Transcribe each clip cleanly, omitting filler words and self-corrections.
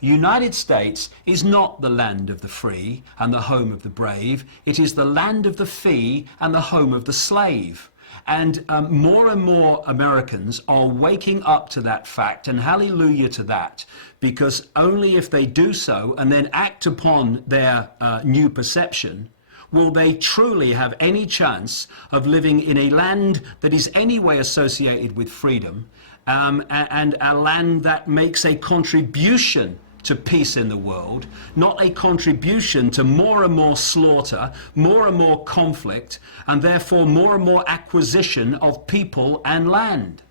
United States is not the land of the free and the home of the brave. It is the land of the fee and the home of the slave. And more Americans are waking up to that fact, and hallelujah to that, because only if they do so and then act upon their new perception will they truly have any chance of living in a land that is anyway associated with freedom, and a land that makes a contribution to peace in the world, not a contribution to more and more slaughter, more and more conflict, and therefore more and more acquisition of people and land.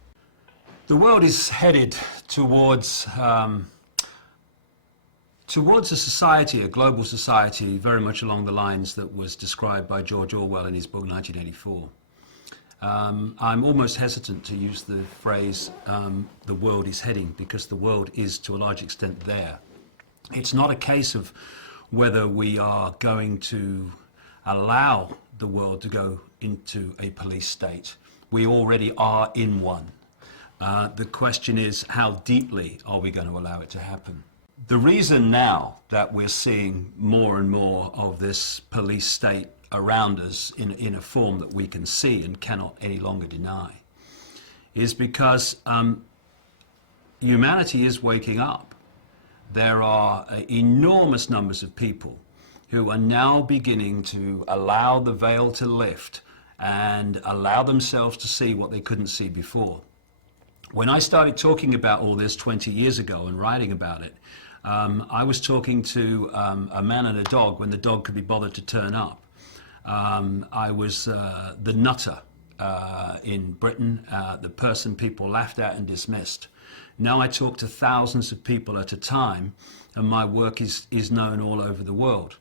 The world is headed towards a society, a global society, very much along the lines that was described by George Orwell in his book 1984. I'm almost hesitant to use the phrase, the world is heading, because the world is to a large extent there. It's not a case of whether we are going to allow the world to go into a police state. We already are in one. The question is, how deeply are we going to allow it to happen? The reason now that we're seeing more and more of this police state around us in a form that we can see and cannot any longer deny is because humanity is waking up. There are enormous numbers of people who are now beginning to allow the veil to lift and allow themselves to see what they couldn't see before. When I started talking about all this 20 years ago and writing about it, I was talking to a man and a dog when the dog could be bothered to turn up. I was the nutter in Britain, the person people laughed at and dismissed. Now I talk to thousands of people at a time, and my work is known all over the world.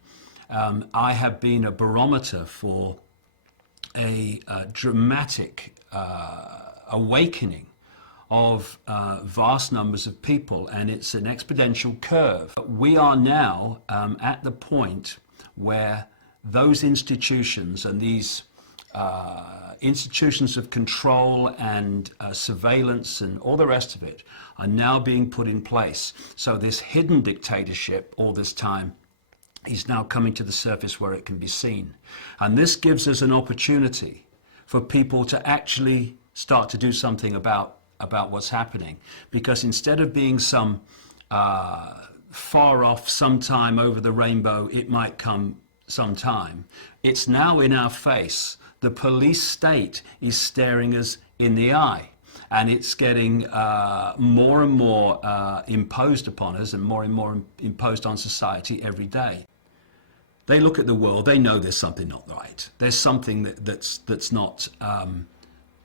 I have been a barometer for a dramatic awakening of vast numbers of people, and it's an exponential curve. We are now at the point where those institutions and these institutions of control and surveillance and all the rest of it are now being put in place. So this hidden dictatorship all this time is now coming to the surface where it can be seen. And this gives us an opportunity for people to actually start to do something about what's happening. Because instead of being some far off sometime over the rainbow, it might come sometime, it's now in our face. The police state is staring us in the eye, and it's getting more and more imposed upon us and more imposed on society every day. They look at the world, they know there's something not right. There's something that's not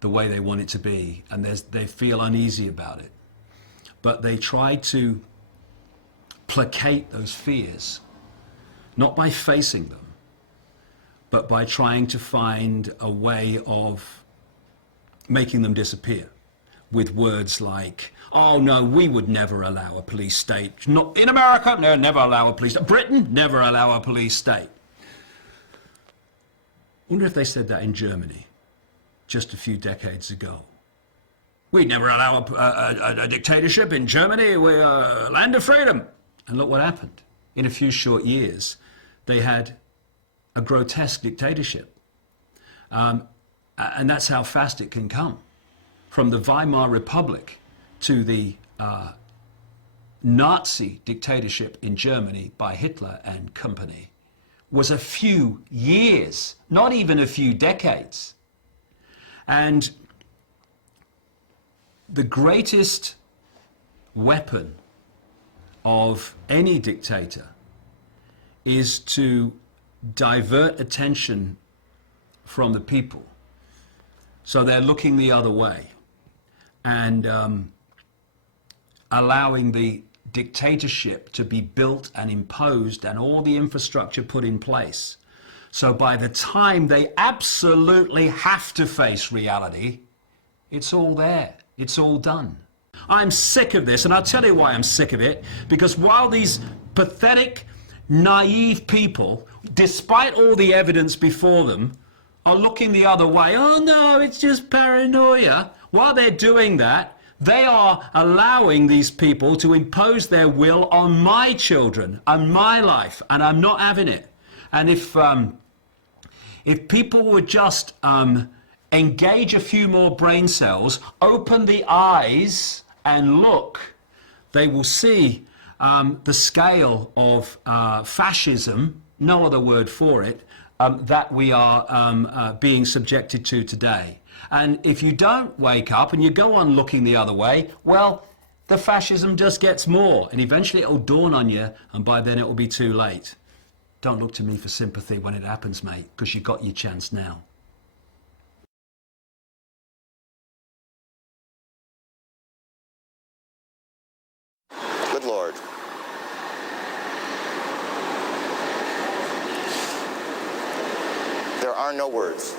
the way they want it to be, and they feel uneasy about it. But they try to placate those fears, not by facing them, but by trying to find a way of making them disappear with words like, oh no, we would never allow a police state. Not in America, no, never allow a police state. Britain, never allow a police state. I wonder if they said that in Germany just a few decades ago. We'd never allow a dictatorship in Germany. We're a land of freedom. And look what happened. In a few short years, they had a grotesque dictatorship. And that's how fast it can come. From the Weimar Republic to the Nazi dictatorship in Germany by Hitler and company was a few years, not even a few decades. And the greatest weapon of any dictator is to divert attention from the people. So they're looking the other way and allowing the dictatorship to be built and imposed and all the infrastructure put in place. So by the time they absolutely have to face reality, it's all there, it's all done. I'm sick of this, and I'll tell you why I'm sick of it, because while these pathetic, naive people, despite all the evidence before them, are looking the other way, oh no, it's just paranoia. While they're doing that, They are allowing these people to impose their will on my children and my life, and I'm not having it. And if people would just engage a few more brain cells, open the eyes and look, they will see the scale of fascism, no other word for it, that we are being subjected to today. And if you don't wake up and you go on looking the other way, well, the fascism just gets more, and eventually it'll dawn on you, and by then it will be too late. Don't look to me for sympathy when it happens, mate, because you got your chance now. Good Lord. There are no words.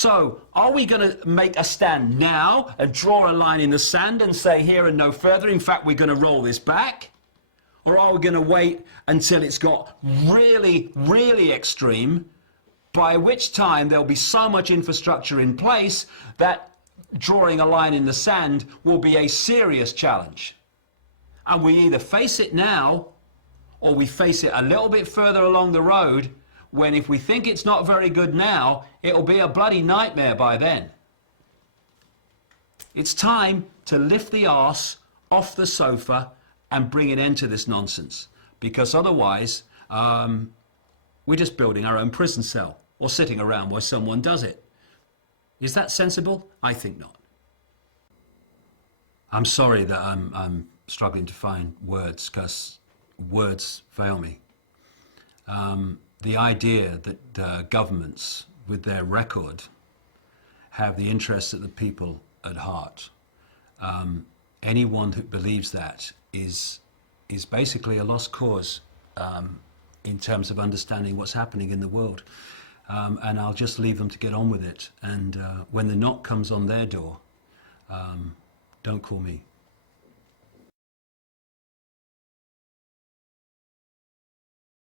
So, are we going to make a stand now and draw a line in the sand and say here and no further? In fact, we're going to roll this back? Or are we going to wait until it's got really, really extreme, by which time there'll be so much infrastructure in place that drawing a line in the sand will be a serious challenge? And we either face it now, or we face it a little bit further along the road, when if we think it's not very good now, it'll be a bloody nightmare by then. It's time to lift the arse off the sofa and bring an end to this nonsense, because otherwise we're just building our own prison cell or sitting around while someone does it. Is that sensible? I think not. I'm sorry that I'm struggling to find words, because words fail me. The idea that governments, with their record, have the interests of the people at heart. Anyone who believes that is basically a lost cause in terms of understanding what's happening in the world. And I'll just leave them to get on with it. And when the knock comes on their door, don't call me.